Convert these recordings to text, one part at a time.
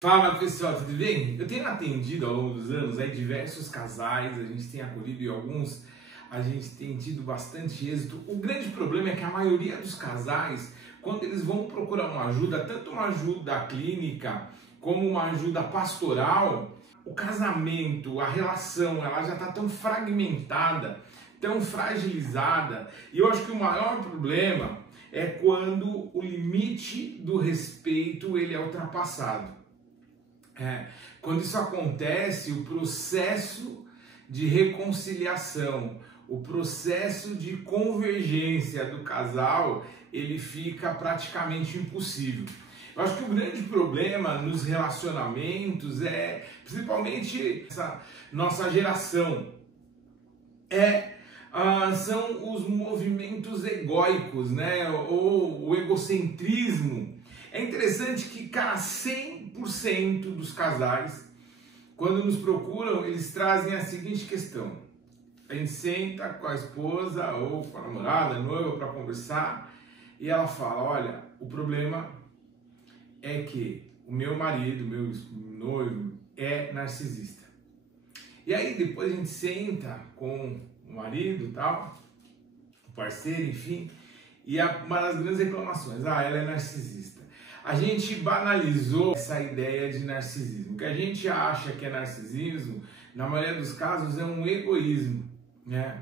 Fala pessoal, tudo bem? Eu tenho atendido ao longo dos anos aí diversos casais, a gente tem acolhido e alguns a gente tem tido bastante êxito. O grande problema é que a maioria dos casais, quando eles vão procurar uma ajuda, tanto uma ajuda clínica como uma ajuda pastoral, o casamento, a relação, ela já está tão fragmentada, tão fragilizada, e eu acho que o maior problema é quando o limite do respeito ele é ultrapassado. Quando isso acontece, o processo de reconciliação, o processo de convergência do casal, ele fica praticamente impossível. Eu acho que o grande problema nos relacionamentos principalmente essa nossa geração, são os movimentos egóicos, né? Ou o egocentrismo. É interessante que, cara, 100% dos casais, quando nos procuram, eles trazem a seguinte questão. A gente senta com a esposa ou com a namorada, a noiva, para conversar, e ela fala, olha, o problema é que o meu marido, meu noivo, é narcisista. E aí depois a gente senta com o marido e tal, o parceiro, enfim, e uma das grandes reclamações, ela é narcisista. A gente banalizou essa ideia de narcisismo. O que a gente acha que é narcisismo, na maioria dos casos, é um egoísmo, né?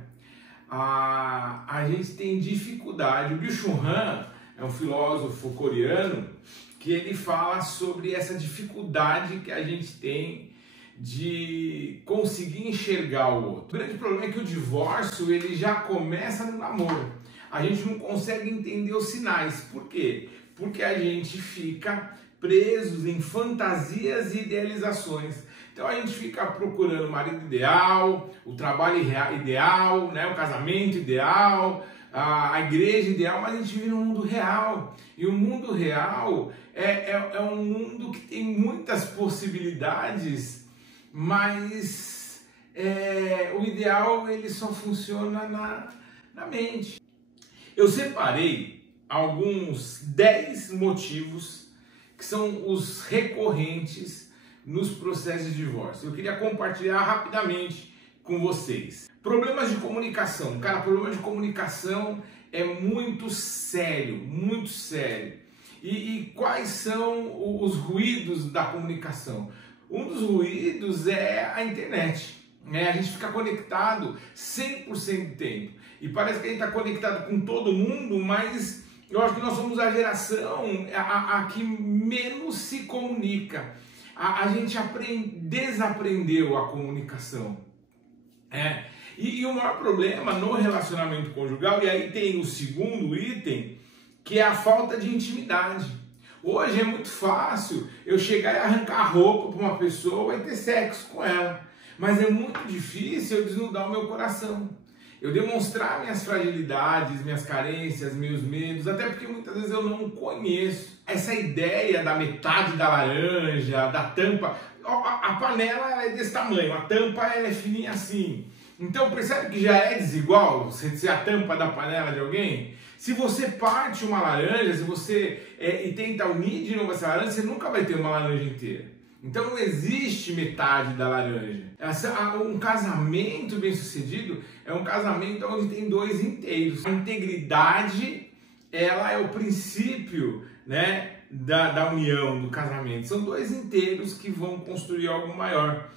A gente tem dificuldade. O Byung-Chul Han é um filósofo coreano que ele fala sobre essa dificuldade que a gente tem de conseguir enxergar o outro. O grande problema é que o divórcio ele já começa no namoro. A gente não consegue entender os sinais. Por quê? Porque a gente fica presos em fantasias e idealizações. Então a gente fica procurando o marido ideal, o trabalho ideal, né? O casamento ideal, a igreja ideal, mas a gente vive no mundo real. E o mundo real é um mundo que tem muitas possibilidades, mas o ideal ele só funciona na mente. Eu separei alguns 10 motivos que são os recorrentes nos processos de divórcio. Eu queria compartilhar rapidamente com vocês. Problemas de comunicação. Cara, problema de comunicação é muito sério, muito sério. E quais são os ruídos da comunicação? Um dos ruídos é a internet. A gente fica conectado 100% do tempo. E parece que a gente está conectado com todo mundo, mas eu acho que nós somos a geração a que menos se comunica. A gente desaprendeu a comunicação. E o maior problema no relacionamento conjugal, e aí tem o segundo item, que é a falta de intimidade. Hoje é muito fácil eu chegar e arrancar a roupa para uma pessoa e ter sexo com ela. Mas é muito difícil eu desnudar o meu coração. Eu demonstrar minhas fragilidades, minhas carências, meus medos, até porque muitas vezes eu não conheço. Essa ideia da metade da laranja, da tampa, a panela ela é desse tamanho, a tampa ela é fininha assim. Então percebe que já é desigual ser a tampa da panela de alguém? Se você parte uma laranja, se você e tenta unir de novo essa laranja, você nunca vai ter uma laranja inteira. Então não existe metade da laranja. Um casamento bem sucedido é um casamento onde tem dois inteiros. A integridade, ela é o princípio, né, da união, do casamento. São dois inteiros que vão construir algo maior.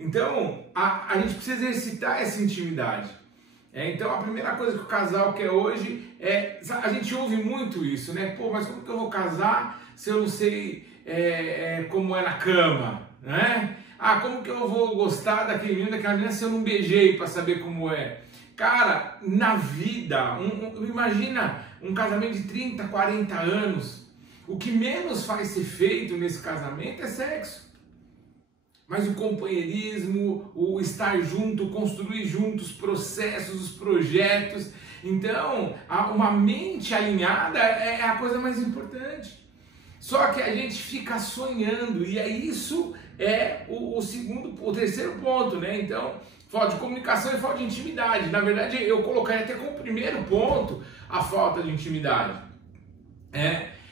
Então a gente precisa exercitar essa intimidade. Então a primeira coisa que o casal quer hoje a gente ouve muito isso, né? Pô, mas como que eu vou casar se eu não sei como é na cama, né? Como que eu vou gostar daquele menino, daquela menina se eu não beijei para saber como é? Cara, na vida, imagina um casamento de 30, 40 anos, o que menos faz ser feito nesse casamento é sexo. Mas o companheirismo, o estar junto, construir juntos os processos, os projetos. Então, uma mente alinhada é a coisa mais importante. Só que a gente fica sonhando, e isso é o terceiro ponto, né? Então, falta de comunicação e falta de intimidade. Na verdade, eu colocaria até como primeiro ponto a falta de intimidade.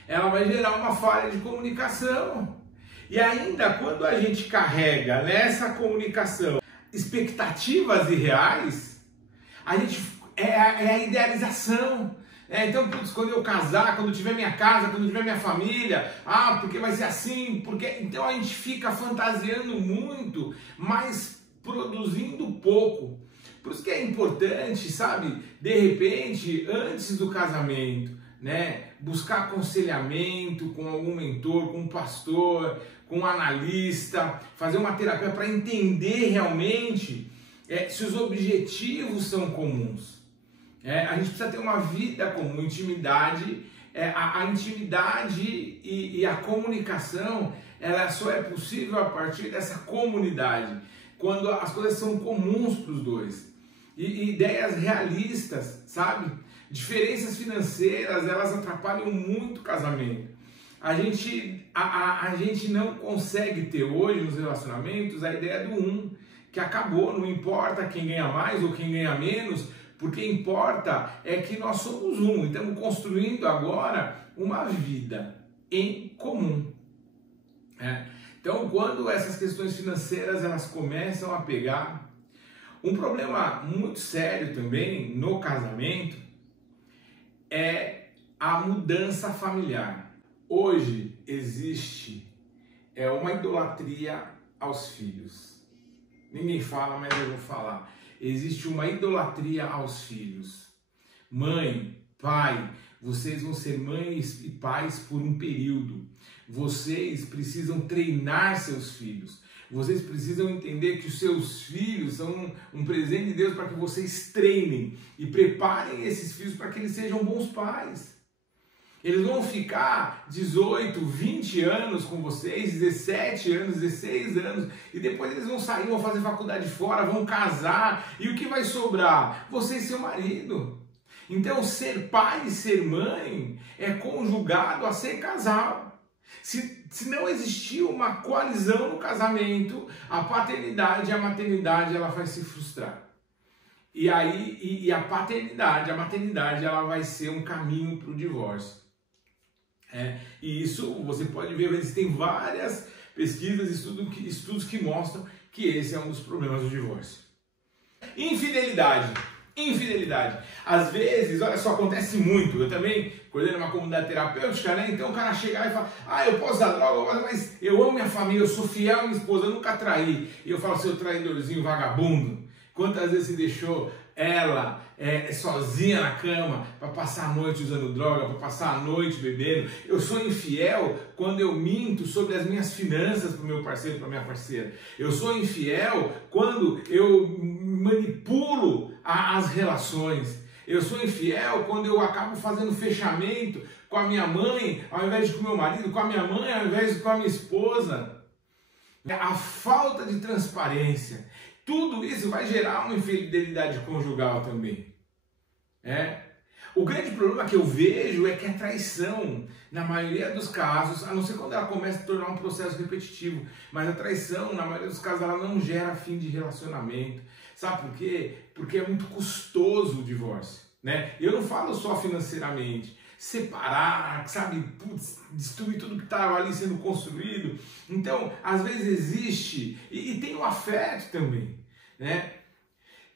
Ela vai gerar uma falha de comunicação. E ainda quando a gente carrega nessa comunicação expectativas irreais, a gente é a idealização. Então, putz, quando eu casar, quando eu tiver minha casa, quando eu tiver minha família, porque vai ser assim, porque então a gente fica fantasiando muito, mas produzindo pouco. Por isso que é importante, sabe, de repente, antes do casamento, né, buscar aconselhamento com algum mentor, com um pastor, com um analista, fazer uma terapia para entender realmente se os objetivos são comuns. A gente precisa ter uma vida comum, intimidade. A intimidade e a comunicação, ela só é possível a partir dessa comunidade, quando as coisas são comuns para os dois. E ideias realistas, sabe? Diferenças financeiras, elas atrapalham muito o casamento. A gente não consegue ter hoje nos relacionamentos a ideia do que acabou, não importa quem ganha mais ou quem ganha menos, porque importa é que nós somos e estamos construindo agora uma vida em comum. Então, quando essas questões financeiras elas começam a pegar, um problema muito sério também no casamento é a mudança familiar. Hoje existe uma idolatria aos filhos. Ninguém fala, mas eu vou falar. Existe uma idolatria aos filhos. Mãe, pai, vocês vão ser mães e pais por um período. Vocês precisam treinar seus filhos. Vocês precisam entender que os seus filhos são um presente de Deus para que vocês treinem e preparem esses filhos para que eles sejam bons pais. Eles vão ficar 18, 20 anos com vocês, 17 anos, 16 anos, e depois eles vão sair, vão fazer faculdade fora, vão casar, e o que vai sobrar? Você e seu marido. Então, ser pai e ser mãe é conjugado a ser casal. Se não existir uma coalizão no casamento, a paternidade e a maternidade ela vai se frustrar. E aí, a paternidade, a maternidade, ela vai ser um caminho para o divórcio. E isso você pode ver, existem várias pesquisas, estudos que mostram que esse é um dos problemas do divórcio. Infidelidade. Às vezes, olha só, acontece muito. Eu também coordeno uma comunidade terapêutica, né? Então o cara chega lá e fala: eu posso usar droga, mas eu amo minha família, eu sou fiel à minha esposa, eu nunca traí. E eu falo: seu traidorzinho vagabundo, quantas vezes você deixou ela sozinha na cama para passar a noite usando droga, para passar a noite bebendo? Eu sou infiel quando eu minto sobre as minhas finanças para o meu parceiro, para a minha parceira. Eu sou infiel quando eu manipulo as relações. Eu sou infiel quando eu acabo fazendo fechamento com a minha mãe ao invés de com o meu marido, com a minha mãe ao invés de com a minha esposa. A falta de transparência, tudo isso vai gerar uma infidelidade conjugal também. O grande problema que eu vejo é que a traição, na maioria dos casos, a não ser quando ela começa a tornar um processo repetitivo, mas a traição, na maioria dos casos, ela não gera fim de relacionamento. Sabe por quê? Porque é muito custoso o divórcio, né? Eu não falo só financeiramente. Separar, sabe, destruir tudo que estava ali sendo construído. Então, às vezes existe, e tem o afeto também, né?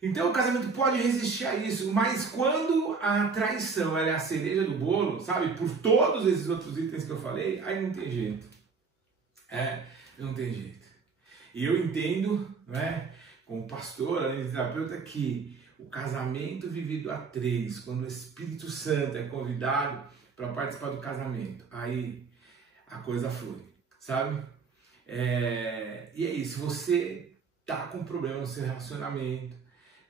Então o casamento pode resistir a isso, mas quando a traição ela é a cereja do bolo, sabe, por todos esses outros itens que eu falei, aí não tem jeito. Não tem jeito. E eu entendo, né, como pastor, além de terapeuta, que o casamento vivido a três, quando o Espírito Santo é convidado para participar do casamento, aí a coisa flui, sabe? E é isso, você tá com problema no seu relacionamento,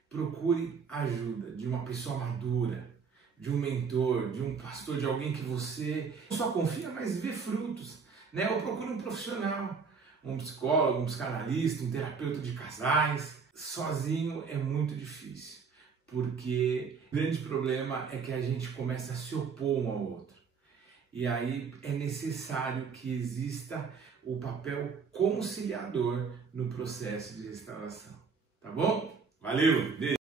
procure ajuda de uma pessoa madura, de um mentor, de um pastor, de alguém que você não só confia, mas vê frutos, né? Ou procure um profissional, um psicólogo, um psicanalista, um terapeuta de casais. Sozinho é muito difícil, porque o grande problema é que a gente começa a se opor um ao outro. E aí é necessário que exista o papel conciliador no processo de restauração. Tá bom? Valeu!